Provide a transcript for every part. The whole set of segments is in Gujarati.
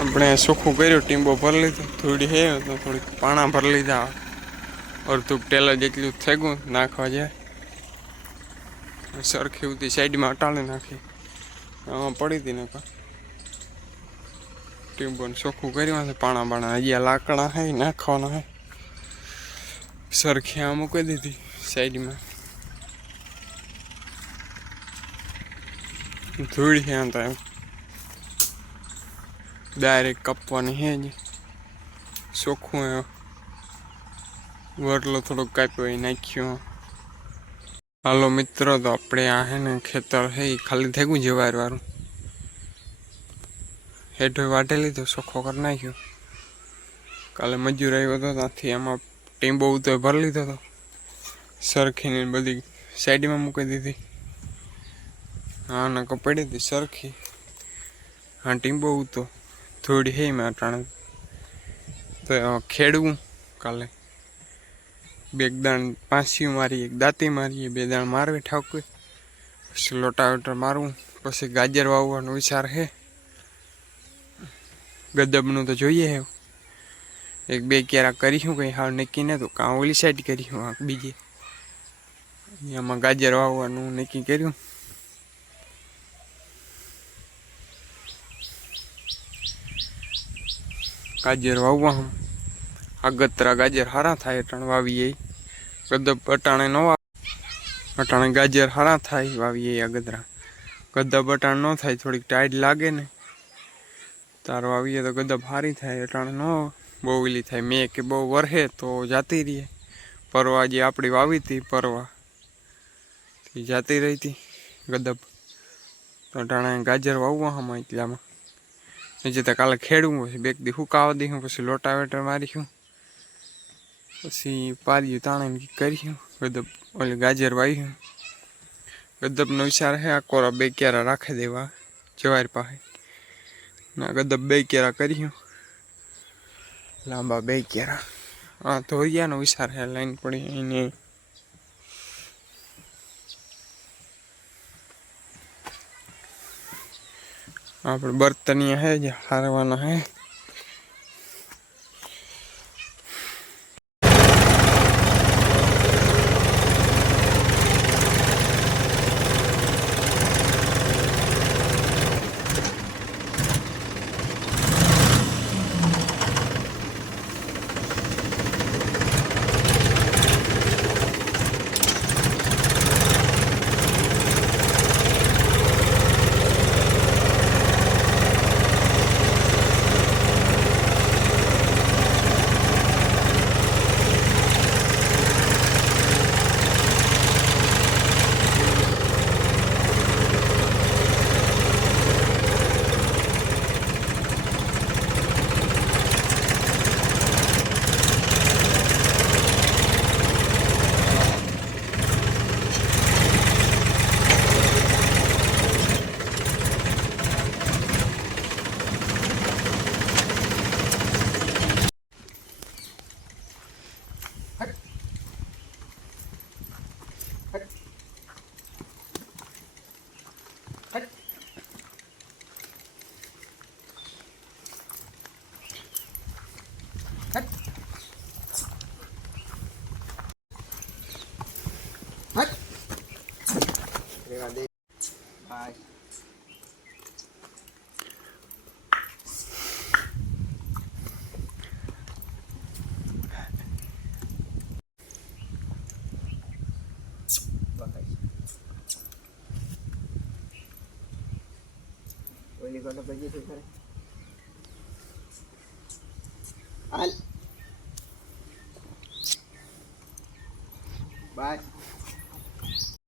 આપણે સુખું કર્યું ટીમ્બો ભરી લીધું થોડી હે, તો થોડીક પાણા ભરી લીધા. અડધું ટેલર જેટલું થઈ ગયું નાખવા જાય. સરખી ઉતી સાઈડમાં અટાળી નાખી. આમાં પડી હતી ને ટીમ્બોને ચોખ્ખું કર્યું હશે, પાણા બાણા આ લાકડા હે, નાખવાના હે. સરખી આ મૂકી દીધી સાઈડમાં. ધૂળ છે આમ તો એમ. ડાયરેક્ટ કાપવાની હે જ ચોખ્ખું વરલો થોડોક કાપ્યો, એ નાખ્યો. હાલો મિત્રો, તો આપણે આ હે ને ખેતર હે ખાલી થઈ ગયું જવાર વાળું હેઠો વાટી લીધો, ચોખ્ખો કરી નાખ્યો. કાલે મજૂર આવ્યો હતો ત્યાંથી એમાં ટીમ્બો ઉતો ભરી લીધો હતો સરખીને બધી સાઈડમાં મૂકી દીધી. હા ના કપડી હતી સરખી. હા ટીમ્બો ઉતો થોડી હે મેં અટાણે તો ખેડવું કાલે. બે દાણ પાંસી મારી એક દાંતી મારીએ, બે દાણ મારવી ઠાકું પછી લોટા વોટા મારવું, પછી ગાજર વાવવાનો વિચાર છે ગદબનું તો જોઈએ હે. એક બે ક્યારા કરીશું કંઈ, હાલ નક્કી ને તો કાં ઓલી સાઈડ કરીશું બીજી. એમાં ગાજર વાવવાનું નક્કી કર્યું. ગાજર વાવવા હમ. આગતરા ગાજર હારા થાય, અટાણે વાવીએ. ગદબ અટાણે ન વાવ અટાણે ગાજર હારા થાય, વાવીએ આગતરા ગદબ અટાણે ન થાય, થોડીક ટાઈટ લાગે ને. તાર વાવીએ તો ગદબ હારી થાય, અટાણે ન બહુ ઓલી થાય. મેં કે બહુ વરહે તો જાતી રહીએ. પરવા જે આપણી વાવી હતી પરવા. જાતી રહી હતી ગદબ અટાણે ગાજર વાવવા હમ એટલામાં જે તો કાલે ખેડવું પછી બેક દી હુકાવા દઈશું પછી લોટા વેટર મારીશું. પછી પાર્યું તાણે કરીશું. ગદબ, ઓલી ગાજર વાવ્યું ગદબનો વિચાર હે, આ કોરા બે ક્યારા રાખી દેવા જવાર પાસે. ના ગદબ બે ક્યારા કર્યું લાંબા બે ક્યારા. આ ધોરિયાનો વિચાર હે, લાઈન પડી એને આપણે બર્તનિયા હે જે હારવાના હે. ઓલી પછી શું કરે હાલ બસ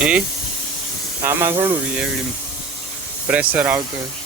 એ આમાં થોડું રહી પ્રેશર આવતું હોય.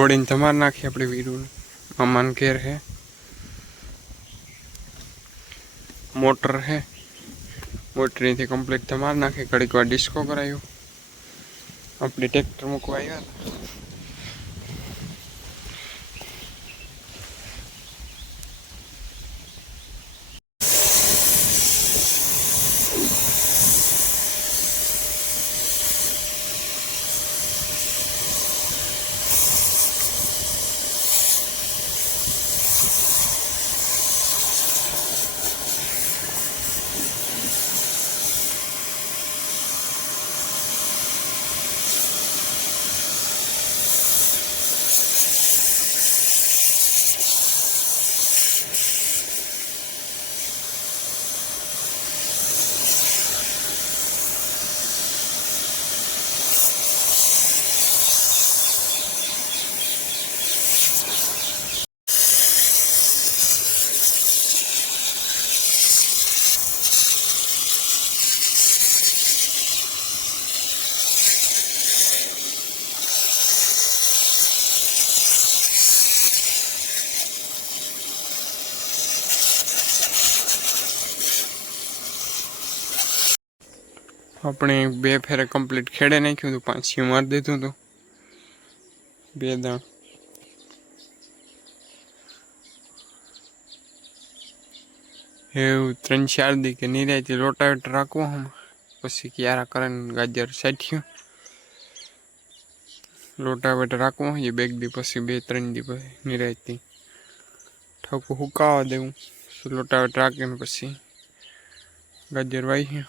ઘોડીને ધમાર નાખી આપણે વીરુને. મામાન ઘેર હે. મોટર હે. મોટરીથી કમ્પ્લીટ ધમાર નાખી. ઘડીક વાર ડિસ્કો કરાયો. આપણે ટ્રેક્ટર મૂકવા આવ્યા આપણે બે ફેરે કમ્પ્લીટ ખેડે નાખ્યું હતું, પાંચી મારી દીધું હતું. બે દાણ. એવું, ત્રણ ચાર દી કે નિરાયથી રોટાવેટર રાખવો હમ પછી ક્યારા કરે ને ગાજર સાઠ્યું રોટાવેટર રાખવું એ બેગ દી પછી, બે, ત્રણ દી પછી નિરાયથી ઠાકું હુકાવા દેવું. લોટાવેટર રાખીને પછી ગાજર વાઈ